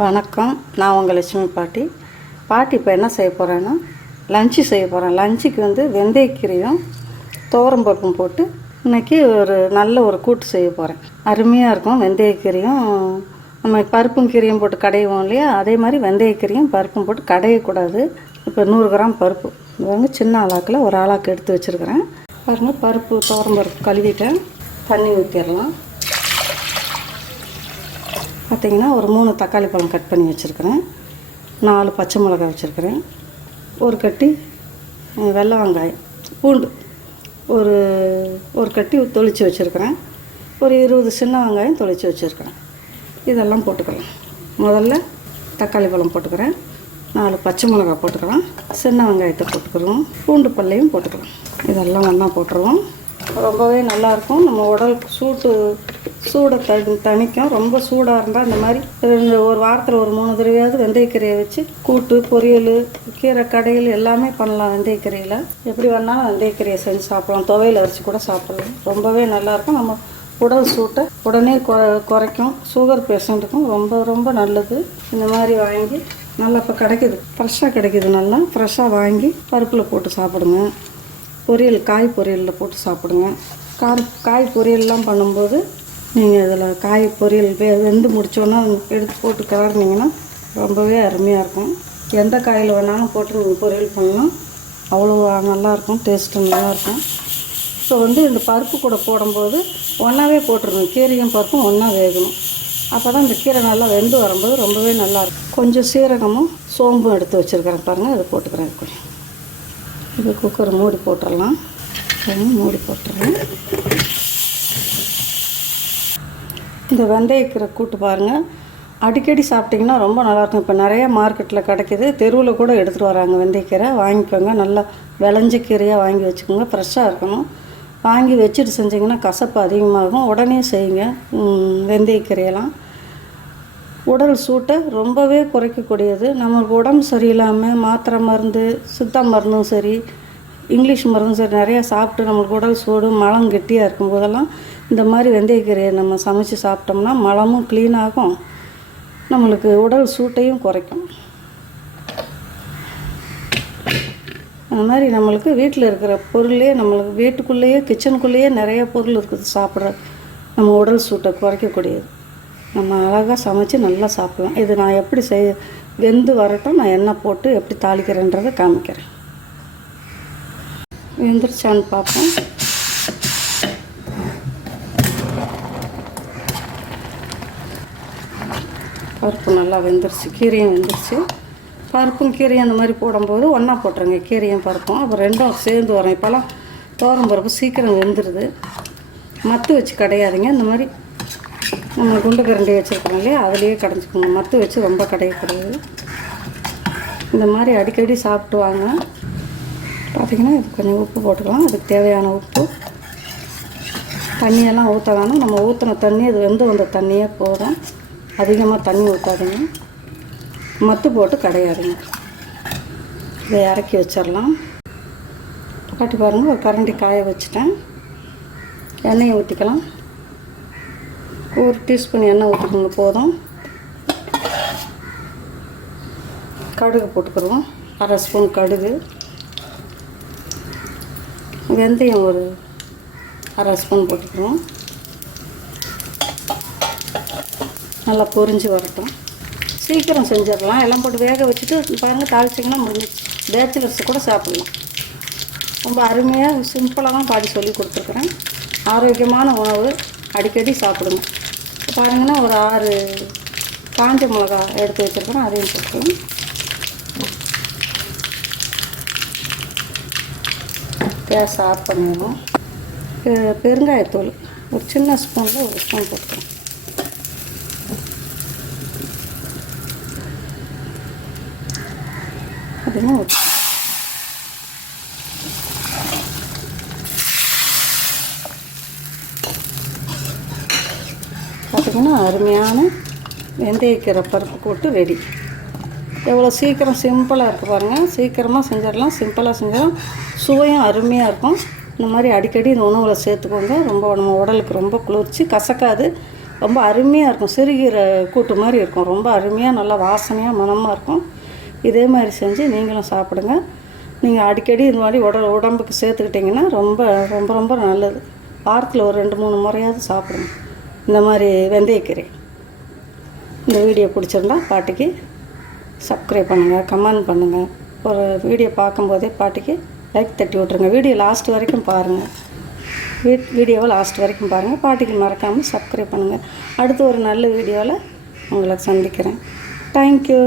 வணக்கம். நான் உங்கள் லட்சுமி பாட்டி. பாட்டி இப்போ என்ன செய்ய போகிறேன்னா லஞ்சு செய்ய போகிறேன் லஞ்சுக்கு வந்து வெந்தயக்கீரையும் துவரம்பருப்பும் போட்டு இன்னைக்கு ஒரு நல்ல ஒரு கூட்டு செய்ய போகிறேன் அருமையாக இருக்கும். வெந்தயக்கீரையும் நம்ம பருப்பும் கீரையும் போட்டு கடைவோம் இல்லையா? அதே மாதிரி வெந்தயக்கீரையும் பருப்பும் போட்டு கடையக்கூடாது. இப்போ நூறு கிராம் பருப்பு. வந்து சின்ன ஆளாக்கில் ஒரு ஆளாக்கு எடுத்து வச்சுருக்கிறேன். பாருங்கள் பருப்பு துவரம்பருப்பு கழுவிட்டேன். தண்ணி ஊற்றிடலாம் பார்த்தீங்கன்னா ஒரு மூணு தக்காளி பழம் கட் பண்ணி வச்சுருக்கிறேன். நாலு பச்சை மிளகாய் வச்சுருக்கிறேன். ஒரு கட்டி வெள்ளை வெங்காயம் பூண்டு ஒரு ஒரு கட்டி தொளித்து வச்சுருக்கிறேன். ஒரு இருபது சின்ன வெங்காயம் தொளித்து வச்சுருக்கிறேன். இதெல்லாம் போட்டுக்கலாம். முதல்ல தக்காளி பழம் போட்டுக்கிறேன். நாலு பச்சை மிளகாய் போட்டுக்கலாம். சின்ன வெங்காயத்தை போட்டுக்கிறோம். பூண்டு பல்லையும் போட்டுக்கலாம். இதெல்லாம் ஒன்றா போட்டுருவோம். ரொம்பவே நல்லாயிருக்கும். நம்ம உடல் சூட்டு சூடை தணி தணிக்கும். ரொம்ப சூடாக இருந்தால் இந்த மாதிரி ரெண்டு ஒரு வாரத்தில் ஒரு மூணு தடவையாவது வெந்தயக்கீரையை வச்சு கூட்டு பொரியல் கீரை கடையில் எல்லாமே பண்ணலாம் வெந்தயக்கீரையில். எப்படி வேணாலும் வெந்தயக்கீரையை செஞ்சு சாப்பிடலாம். துவையில் அரிசி கூட சாப்பிடலாம். ரொம்பவே நல்லாயிருக்கும். நம்ம உடல் சூட்டை உடனே கொ குறைக்கும். சுகர் பேஷண்ட்டுக்கும் ரொம்ப ரொம்ப நல்லது. இந்த மாதிரி வாங்கி நல்லா இப்போ கிடைக்குது. ஃப்ரெஷ்ஷாக கிடைக்குது நல்லா. ஃப்ரெஷ்ஷாக வாங்கி பருப்பில் போட்டு சாப்பிடுங்க. பொரியல் காய் பொரியலில் போட்டு சாப்பிடுங்க. கார் காய் பொரியல்லாம் பண்ணும்போது நீங்கள் இதில் காய் பொரியல் வெந்து முடித்தோன்னா எடுத்து போட்டு கிளறினீங்கன்னா ரொம்பவே அருமையாக இருக்கும். எந்த காயில் வேணாலும் போட்டு நீங்கள் பொரியல் பண்ணலாம். அவ்வளோ நல்லாயிருக்கும் டேஸ்ட்டு நல்லாயிருக்கும். ஸோ வந்து இந்த பருப்பு கூட போடும்போது ஒன்றாவே போட்டுருணும் கீரையும் பருப்பும் ஒன்றா வேகணும். அப்போ தான் இந்த கீரை நல்லா வெந்து வரும்போது ரொம்பவே நல்லாயிருக்கும். கொஞ்சம் சீரகமும் சோம்பும் எடுத்து வச்சுருக்கிறேன் பாருங்கள் அதை போட்டுக்கிறேன் இது குக்கர் மூடி போட்டுடலாம் மூடி போட்டுறேன். இந்த வெந்தயக்கீரை கூட்டு பாருங்கள் அடிக்கடி சாப்பிட்டிங்கன்னா ரொம்ப நல்லாயிருக்கும் இப்போ நிறைய மார்க்கெட்டில் கிடைக்கிது. தெருவில் கூட எடுத்துகிட்டு வராங்க வெந்தயக்கீரை வாங்கிக்கோங்க. நல்லா விளைஞ்ச கீரையாக வாங்கி வச்சுக்கோங்க. ஃப்ரெஷ்ஷாக இருக்கணும். வாங்கி வச்சுட்டு செஞ்சிங்கன்னா கசப்பு அதிகமாகும். உடனே செய்யுங்க. வெந்தயக்கீரையெல்லாம் உடல் சூட்டை ரொம்பவே குறைக்கக்கூடியது. நம்மளுக்கு உடம்பு சரியில்லாமல் மாத்திரை மருந்து சித்த மருந்தும் சரி இங்கிலீஷ் மருந்தும் சரி நிறையா சாப்பிட்டு நம்மளுக்கு உடல் சூடு மலம் கெட்டியாக இருக்கும் போதெல்லாம் இந்த மாதிரி வெந்தயக்கீரையை நம்ம சமைச்சு சாப்பிட்டோம்னா மலமும் க்ளீனாகும் நம்மளுக்கு உடல் சூட்டையும் குறைக்கும். அந்த மாதிரி நம்மளுக்கு வீட்டில் இருக்கிற பொருளே நம்மளுக்கு வீட்டுக்குள்ளேயே கிச்சனுக்குள்ளேயே நிறைய பொருள் இருக்குது சாப்பிட்ற. நம்ம உடல் சூட்டை குறைக்கக்கூடியது. நம்ம அழகாக சமைச்சு நல்லா சாப்பிடலாம். இது நான் எப்படி செய் வெந்து வரட்டும் நான் எண்ணெய் போட்டு எப்படி தாளிக்கிறேன்றதை காமிக்கிறேன். வெந்துருச்சான்னு பார்ப்போம். பருப்பு நல்லா வெந்துருச்சு கீரையும் வெந்துருச்சு. பருப்பும் கீரையும் அந்த மாதிரி போடும்போது ஒன்றா போட்டுருங்க கீரையும் பருப்பும். அப்புறம் ரெண்டும் சேர்ந்து வரும். இப்போல்லாம் தோரம் பருப்பு சீக்கிரம் வெந்துடுது மத்து வச்சு கிடையாதுங்க. இந்த மாதிரி நம்ம குண்டு கரண்டி வச்சுருக்கோம் இல்லையா? அதுலேயே கடைஞ்சிக்கோங்க மத்து வச்சு ரொம்ப கடையக்கூடாது. இந்த மாதிரி அடிக்கடி சாப்பிட்டு வாங்க பார்த்திங்கன்னா இது கொஞ்சம் உப்பு போட்டுக்கலாம். அதுக்கு தேவையான உப்பு. தண்ணியெல்லாம் ஊற்ற வேணாம். நம்ம ஊற்றின தண்ணி அது வெந்து வந்த தண்ணியே போதும். அதிகமாக தண்ணி ஊற்றாதுங்க மத்து போட்டு கடையாதுங்க. இதை இறக்கி வச்சிடலாம். காட்டி பாருங்கள் ஒரு கரண்டி காய வச்சுட்டேன். எண்ணெயை ஊற்றிக்கலாம் ஒரு டீஸ்பூன் எண்ணெய் ஊற்றிக்கோங்க போதும். கடுகு போட்டுக்கிறோம் அரை ஸ்பூன் கடுகு. வெந்தயம் ஒரு அரை ஸ்பூன் போட்டுக்கிறோம் நல்லா பொரிஞ்சு வரட்டும். சீக்கிரம் செஞ்சிடலாம். எல்லாம் போட்டு வேக வச்சுட்டு பாருங்கள் தாளிச்சிங்கன்னா முடிஞ்சிச்சு. பேச்சுலர்ஸ் கூட சாப்பிட்லாம். ரொம்ப அருமையாக சிம்பிளாக தான் பாடி சொல்லி கொடுத்துருக்குறேன். ஆரோக்கியமான உணவு. அடிக்கடி சாப்பிடுங்க. பாருங்கன்னா ஒரு ஆறு காஞ்ச மிளகா எடுத்து வச்சுருக்கோம் அதையும் போட்டுக்கலாம். கேஸ் ஆஃப் பண்ணிடணும் பெ- பெருங்காயத்தூள் ஒரு சின்ன ஸ்பூனில் ஒரு ஸ்பூன் போட்டுக்கலாம். அதையும் பார்த்திங்கன்னா அருமையான வெந்தயக்கீரை பருப்பு கூட்டு ரெடி எவ்வளோ சீக்கிரம் சிம்பிளாக இருக்குது பாருங்கள் சீக்கிரமாக செஞ்சிடலாம். சிம்பிளாக செஞ்சிடலாம். சுவையும் அருமையாக இருக்கும். இந்த மாதிரி அடிக்கடி இந்த உணவில் சேர்த்துக்கோங்க. ரொம்ப நம்ம உடலுக்கு ரொம்ப குளிர்ச்சி கசக்காது. ரொம்ப அருமையாக இருக்கும். சிறுகீரை கூட்டு மாதிரி இருக்கும். ரொம்ப அருமையாக நல்லா வாசனையாக மணமாக இருக்கும். இதே மாதிரி செஞ்சு நீங்களும் சாப்பிடுங்க. நீங்கள் அடிக்கடி இந்த மாதிரி உடல் உடம்புக்கு சேர்த்துக்கிட்டிங்கன்னா ரொம்ப ரொம்ப ரொம்ப நல்லது. வாரத்தில் ஒரு ரெண்டு மூணு முறையாவது சாப்பிடுங்க. இந்த மாதிரி வெந்தயக்கீரை. இந்த வீடியோ பிடிச்சிருந்தா பாட்டிக்கு சப்ஸ்கிரைப் பண்ணுங்கள் கமெண்ட் பண்ணுங்கள் ஒரு வீடியோ பார்க்கும்போதே பாட்டிக்கு லைக் தட்டி விட்ருங்க வீடியோ லாஸ்ட் வரைக்கும் பாருங்கள் வீ வீடியோவை லாஸ்ட் வரைக்கும் பாருங்கள் பாட்டிக்கு மறக்காமல் சப்ஸ்கிரைப் பண்ணுங்கள் அடுத்து ஒரு நல்ல வீடியோவில் உங்களை சந்திக்கிறேன். தேங்க்யூ